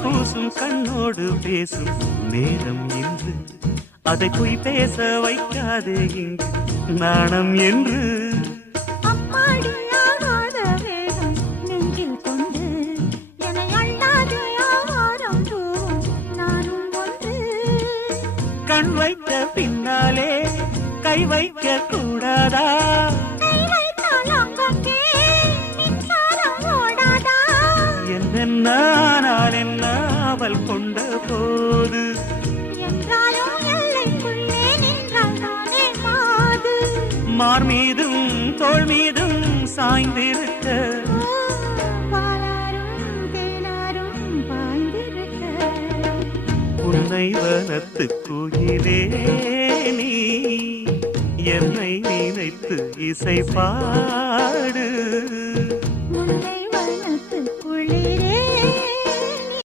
பூசும் கண்ணோடு பேசும் நேரம் என்று அதை போய் பேச வைக்காதே இங்கு நாணம் என்று கண் வைத்த பின்னாலே கை வைக்க கூடாதா என்னென்னால் என்ன அவள் கொண்ட போது மார் மீதும் தோள் மீதும் சாய்ந்திருக்க உன்னை வளர்த்து குயிலே நீ என்னை நினைத்து இசை பாடு